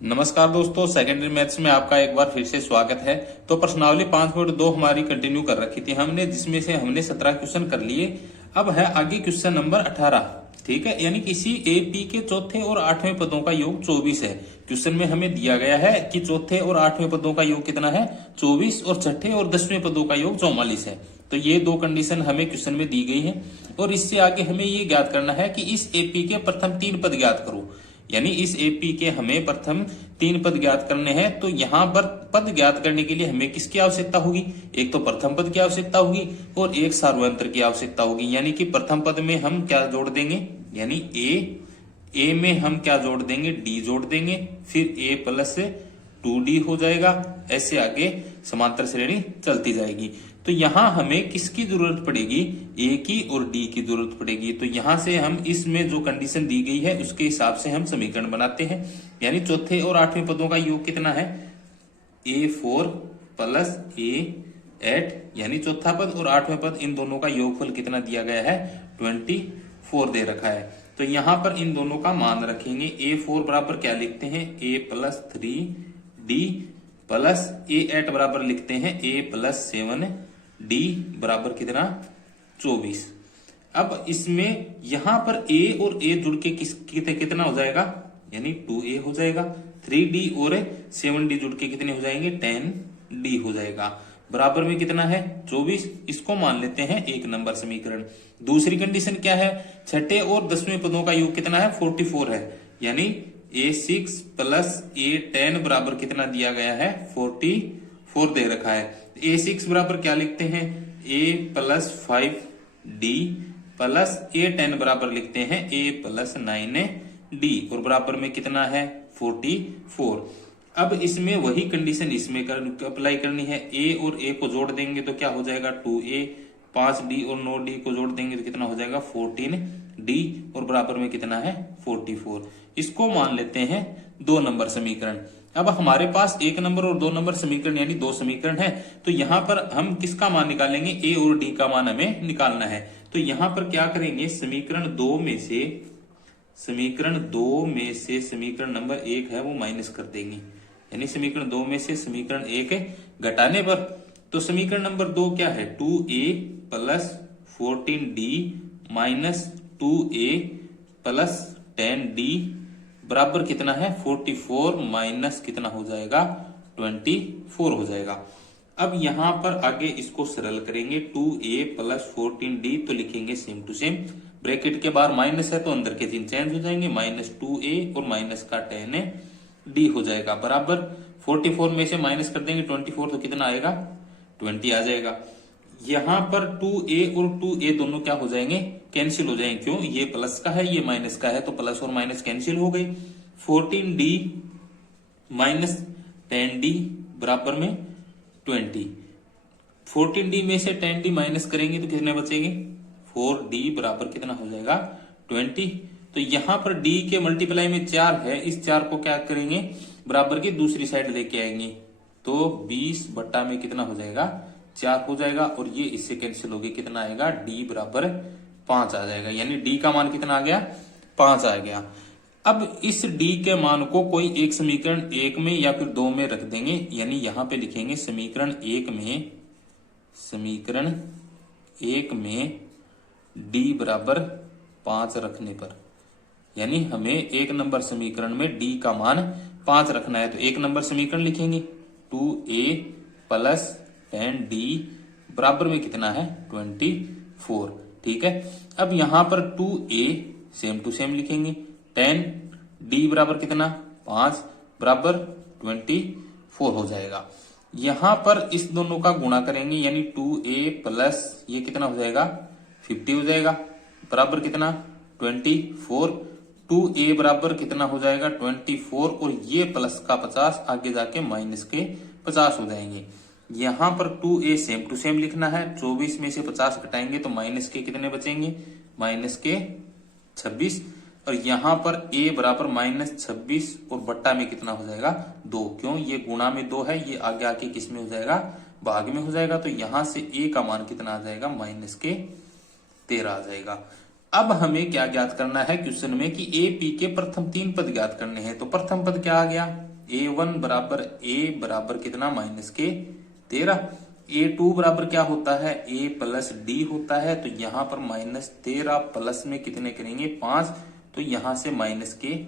नमस्कार दोस्तों, secondary maths में आपका एक बार फिर से स्वागत है। तो प्रश्नावली 5.2 हमारी कंटिन्यू कर रखी थी हमने, जिसमें से हमने 17 क्वेश्चन कर लिए। अब है आगे क्वेश्चन नंबर 18। ठीक है, यानी किसी एपी के चौथे और आठवें पदों का योग 24 है। क्वेश्चन में हमें दिया गया है कि चौथे और आठवें पदों का योग कितना है, 24, और छठे और 10वें पदों का योग 44 है। तो ये दो कंडीशन हमें क्वेश्चन में दी गई है। और इससे आगे हमें ये ज्ञात करना है कि इस एपी के प्रथम 3 पद ज्ञात करो। यानी इस एपी के हमें प्रथम 3 पद ज्ञात करने हैं। तो यहाँ पर पद ज्ञात करने के लिए हमें किसकी आवश्यकता होगी, एक तो प्रथम पद की आवश्यकता होगी और एक सार्वयंत्र की आवश्यकता होगी। यानी कि प्रथम पद में हम क्या जोड़ देंगे, यानी ए में हम क्या जोड़ देंगे, डी जोड़ देंगे, फिर ए प्लस 2d हो जाएगा। ऐसे आगे समांतर श्रेणी चलती जाएगी। तो यहां हमें किसकी जरूरत पड़ेगी, ए की और डी की जरूरत पड़ेगी। तो यहां से हम इसमें जो कंडीशन दी गई है उसके हिसाब से हम समीकरण बनाते हैं। यानी चौथे और आठवें पदों का योग कितना है, A4 प्लस A8, यानी चौथा पद और आठवें पद इन दोनों का योगफल कितना दिया गया है, 24 दे रखा है। तो यहां पर इन दोनों का मान रखेंगे। A4 बराबर क्या लिखते हैं, A plus 3D plus A8 बराबर लिखते हैं A प्लस 7D बराबर कितना, 24। अब इसमें यहां पर A और A जुड़ के कितना हो जाएगा, यानी 2A हो जाएगा। 3D और 7D जुड़ के कितने हो जाएंगे, 10D हो जाएगा। बराबर में कितना है, 24। इसको मान लेते हैं 1 नंबर समीकरण। दूसरी कंडीशन क्या है, छठे और 10वें पदों का योग कितना है, 44 है। यानी A6 प्लस A10 बराबर कितना दिया गया है, 44 दे रखा है। A6 बराबर क्या लिखते हैं, A plus 5D plus A10 बराबर लिखते हैं A प्लस 9D, और बराबर में कितना है, 44। अब इसमें वही कंडीशन इसमें अप्लाई करनी है। A और A को जोड़ देंगे तो क्या हो जाएगा, 2A, 5D और 9D को जोड़ देंगे तो कितना हो जाएगा, 14D, और बराबर में कितना है, 44। इसको मान लेते हैं 2 नंबर समीकरण। अब हमारे पास 1 नंबर और 2 नंबर समीकरण यानी 2 समीकरण है। तो यहां पर हम किसका मान निकालेंगे, A और D का मान हमें निकालना है। तो यहां पर क्या करेंगे, समीकरण 2 में से समीकरण नंबर 1 है वो माइनस कर देंगे। यानी समीकरण 2 में से समीकरण 1 घटाने पर, तो समीकरण नंबर 2 क्या है, 2A plus 14D minus 2A plus 10D बराबर कितना है, 44 माइनस कितना हो जाएगा, 24 हो जाएगा। अब यहां पर आगे इसको सरल करेंगे, 2A प्लस 14D तो लिखेंगे सेम टू सेम। ब्रैकेट के बाहर माइनस है तो अंदर के चिन्ह चेंज हो जाएंगे, माइनस 2A और माइनस का 10D हो जाएगा। बराबर 44 में से माइनस कर देंगे 24 तो कितना आएगा, 20 आ जाएगा। यहां पर 2A और 2A दोनों क्या हो जाएंगे, कैंसिल हो जाएंगे। क्यों, ये प्लस का है ये माइनस का है, तो प्लस और माइनस कैंसिल हो गई। 14D माइनस 10D बराबर में 20। 14D में से 10D माइनस करेंगे तो कितने बचेंगे, 4D बराबर कितना हो जाएगा, 20। तो यहां पर D के मल्टीप्लाई में 4 है, इस 4 को क्या करेंगे, बराबर की दूसरी साइड लेके आएंगे। तो 20 बट्टा में कितना हो जाएगा, 4 हो जाएगा, और ये इससे कैंसिल हो गई, कितना आएगा, D बराबर 5 आ जाएगा। यानी D का मान कितना आ गया, 5 आ गया। अब इस D के मान को कोई एक समीकरण 1 में या फिर 2 में रख देंगे। यानी यहां पे लिखेंगे समीकरण 1 में D बराबर 5 रखने पर, यानी हमें 1 नंबर समीकरण में D का मान 5 रखना है। तो 1 नंबर समीकरण लिखेंगे, 2A प्लस 10D बराबर में कितना है, 24। ठीक है, अब यहां पर 2A सेम टू सेम लिखेंगे, 10D बराबर कितना, 5 बराबर 24 हो जाएगा। यहां पर इस दोनों का गुणा करेंगे, यानी 2A प्लस ये कितना हो जाएगा, 50 हो जाएगा, बराबर कितना, 24। 2A बराबर कितना हो जाएगा, 24, और ये प्लस का 50 आगे जाके माइनस के 50 हो जाएंगे। यहां पर 2A सेम टू सेम लिखना है। 24 में से 50 घटाएंगे तो माइनस के कितने बचेंगे, माइनस के 26, और यहां पर A बराबर माइनस 26 और बट्टा में कितना हो जाएगा, 2। क्यों, ये गुणा में 2 है, ये आगे आके किस में हो जाएगा, भाग में हो जाएगा। तो यहां से A का मान कितना आ जाएगा, माइनस के 13 आ जाएगा। अब हमें क्या ज्ञात करना है क्वेश्चन में कि ए पी के प्रथम 3 पद ज्ञात करने हैं। तो प्रथम पद क्या आ गया, A1 बराबर A बराबर कितना माइनस के 13। A2 बराबर क्या होता है A प्लस D होता है, तो यहां पर माइनस 13 प्लस में कितने करेंगे 5, तो यहां से माइनस के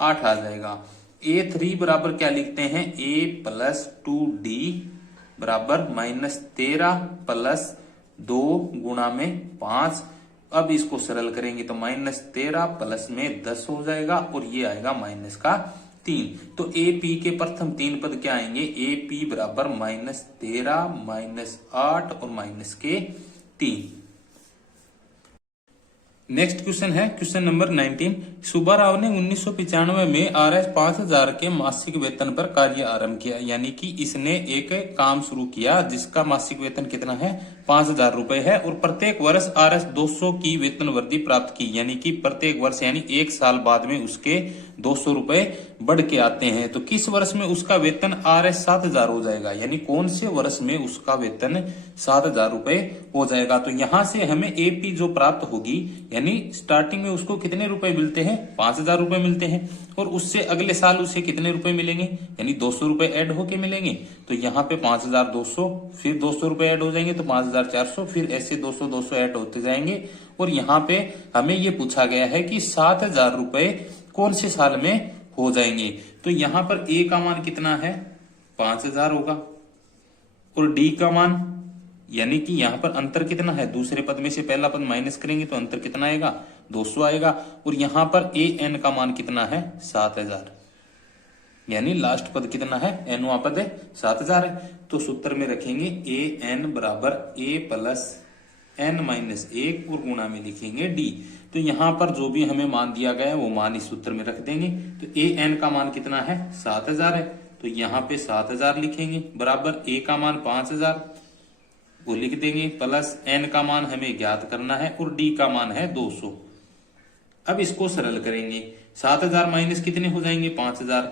8 आ जाएगा। A3 बराबर क्या लिखते हैं A प्लस 2D बराबर माइनस 13 प्लस 2 गुणा में 5। अब इसको सरल करेंगे तो माइनस 13 प्लस में 10 हो जाएगा और ये आएगा माइनस का 3। तो ए पी के प्रथम 3 पद क्या आएंगे ए पी बराबर माइनस 13 माइनस 8 और माइनस के 3। नेक्स्ट क्वेश्चन है क्वेश्चन नंबर 19। सुब्बाराव ने 1995 में RS 5000 के मासिक वेतन पर कार्य आरंभ किया, यानी कि इसने एक काम शुरू किया जिसका मासिक वेतन कितना है 5000 रुपए है और प्रत्येक वर्ष RS 200 की वेतन वृद्धि प्राप्त की, यानी कि प्रत्येक वर्ष यानी 1 साल बाद में उसके 200 रुपए बढ़ के आते हैं। तो किस वर्ष में उसका वेतन RS 7000 हो जाएगा, यानी कौन से वर्ष में उसका वेतन 7000 रुपए हो जाएगा। तो यहां से हमें एपी जो प्राप्त होगी, यानी स्टार्टिंग में उसको कितने रुपए मिलते हैं 5000 रुपए मिलते हैं और उससे अगले साल उसे कितने रुपए मिलेंगे यानी 200 रुपए ऐड होके मिलेंगे। तो यहाँ पे 5200 फिर 200 रुपए ऐड हो जाएंगे तो 5400, फिर ऐसे 200 200 ऐड होते जाएंगे। और यहाँ पे हमें ये पूछा गया है कि 7000 रुपए कौन से साल में हो जाएंगे। तो यहाँ पर ए का मान कितना है 5000 होगा और डी का मान यानी कि यहां पर अंतर कितना है, दूसरे पद में से पहला पद माइनस करेंगे तो अंतर कितना आएगा 200 आएगा। और यहां पर ए एन का मान कितना है 7000, यानी लास्ट पद कितना है एनवा पद है 7000 है। तो सूत्र में रखेंगे ए एन बराबर ए प्लस एन माइनस 1 और गुणा में लिखेंगे डी। तो यहां पर जो भी हमें मान दिया गया है वो मान इस सूत्र में रख देंगे। तो ए एन का मान कितना है 7000 है, तो यहाँ पे 7000 लिखेंगे बराबर ए का मान 5000 वो लिख देंगे प्लस एन का मान हमें ज्ञात करना है और डी का मान है 200। अब इसको सरल करेंगे 7000 माइनस कितने हो जाएंगे 5000,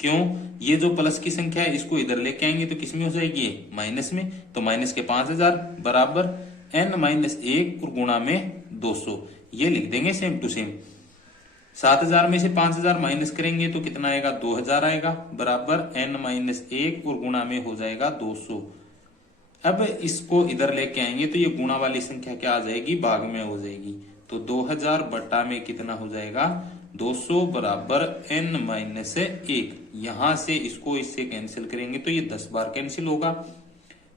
क्यों ये जो प्लस की संख्या है इसको इधर लेके आएंगे तो किसमें हो जाएगी माइनस में, तो माइनस के 5000 बराबर एन माइनस 1 और गुणा में 200 ये लिख देंगे सेम टू सेम। 7000 में से 5000 माइनस करेंगे तो कितना आएगा 2000 आएगा बराबर एन माइनस 1 और गुणा में हो जाएगा 200। अब इसको इधर लेके आएंगे तो ये गुणा वाली संख्या क्या आ जाएगी भाग में हो जाएगी। तो 2000 बटा में कितना हो जाएगा 200 बराबर एन माइनस 1। यहां से इसको इससे कैंसिल करेंगे तो ये 10 बार कैंसिल होगा।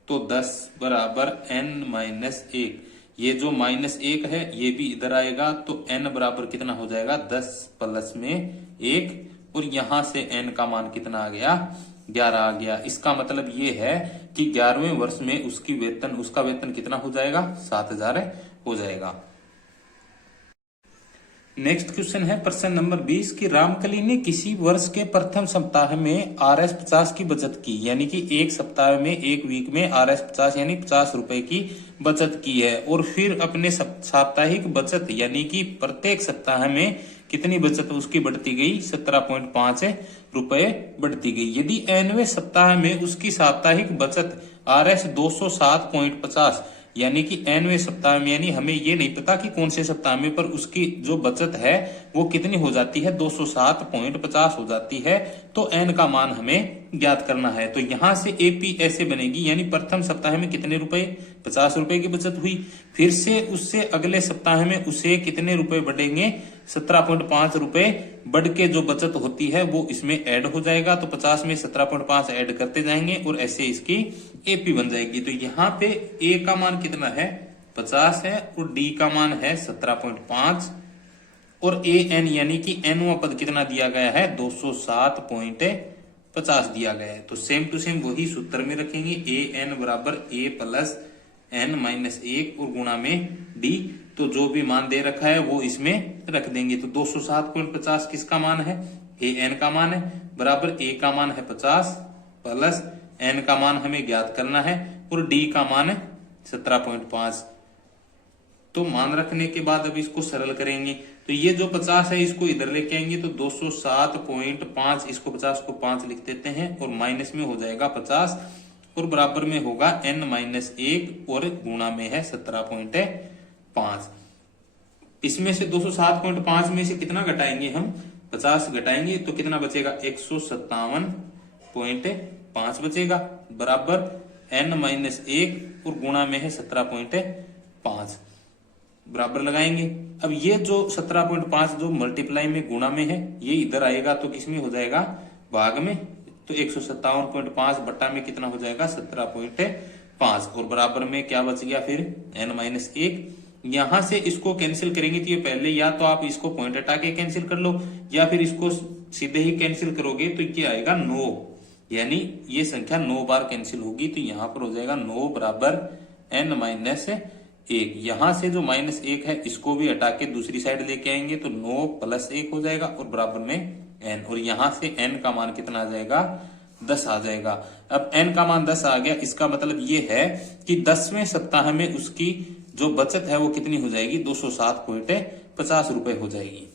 तो 10 बराबर एन माइनस 1, ये जो माइनस 1 है ये भी इधर आएगा तो एन बराबर कितना हो जाएगा 10 प्लस में 1 और यहां से एन का मान कितना आ गया 11 आ गया। इसका मतलब ये है कि 11वें वर्ष में उसका वेतन कितना हो जाएगा 7000 हो जाएगा। नेक्स्ट क्वेश्चन है प्रश्न नंबर 20 कि रामकली ने किसी वर्ष के प्रथम सप्ताह में RS 50 की बचत की, यानी कि एक सप्ताह में एक वीक में RS 50 यानी 50 रुपए की बचत की है और फिर अपने साप्ताहिक बचत यानी कि प्रत्येक सप्ताह में कितनी बचत उसकी बढ़ती गई 17.5 रुपए बढ़ती गई। यदि nवें सप्ताह में उसकी साप्ताहिक बचत RS 207.50 यानी कि nवें सप्ताह में, यानी हमें ये नहीं पता कि कौन से सप्ताह में, पर उसकी जो बचत है वो कितनी हो जाती है 207.50 हो जाती है, तो n का मान हमें ज्ञात करना है। तो यहां से एपी ऐसे बनेगी, यानी प्रथम सप्ताह में कितने रुपए 50 रुपए की बचत हुई, फिर से उससे अगले सप्ताह में उसे कितने रुपए बढ़ेंगे 17.5 रुपए बढ़ के जो बचत होती है वो इसमें ऐड हो जाएगा। तो 50 में 17.5 ऐड करते जाएंगे और ऐसे इसकी एपी बन जाएगी। तो यहाँ पे ए का मान कितना है 50 है और डी का मान है 17.5 और ए एन यानी कि एनवा पद कितना दिया गया है 207.50 दिया गया है। तो सेम टू सेम वही सूत्र में रखेंगे ए एन बराबर ए प्लस एन माइनस 1 और गुणा में डी। तो जो भी मान दे रखा है वो इसमें रख देंगे। तो 207.50 किसका मान है ए एन का मान है बराबर ए का मान है 50 प्लस एन का मान हमें ज्ञात करना है और डी का मान है 17.5। तो मान रखने के बाद अब इसको सरल करेंगे तो ये जो 50 है इसको इधर लेके आएंगे तो 207.5 इसको 50 को 5 लिख देते हैं और माइनस में हो जाएगा 50 और बराबर में होगा n माइनस 1 और गुणा में है 17.5। इसमें से 207.5 में से कितना घटाएंगे हम 50 घटाएंगे तो कितना बचेगा, 157.5 बचेगा, बराबर n-1 और गुणा में है 17.5, बराबर लगाएंगे। अब ये जो 17.5 जो मल्टीप्लाई में गुणा में है ये इधर आएगा तो किसमें हो जाएगा, भाग में, तो 157.5 बट्टा में कितना हो जाएगा, 17.5, और बराबर में क्या बच गया फिर n-1। यहां से इसको कैंसिल करेंगे तो ये पहले या तो आप इसको पॉइंट हटा के कैंसिल कर लो या फिर इसको सीधे ही कैंसिल करोगे तो ये आएगा 9, यानी ये संख्या 9 बार कैंसिल होगी, तो यहां पर हो जाएगा 9 बराबर n-1। यहां से जो -1 है इसको भी हटा के दूसरी साइड लेके आएंगे तो 9 + 1 हो जाएगा और बराबर में n, और यहां से n का मान कितना आ जाएगा, 10 आ जाएगा। अब n का मान 10 आ गया, इसका मतलब ये है कि 10वें सप्ताह में उसकी जो बचत है वो कितनी हो जाएगी, 207.50 रुपए हो जाएगी।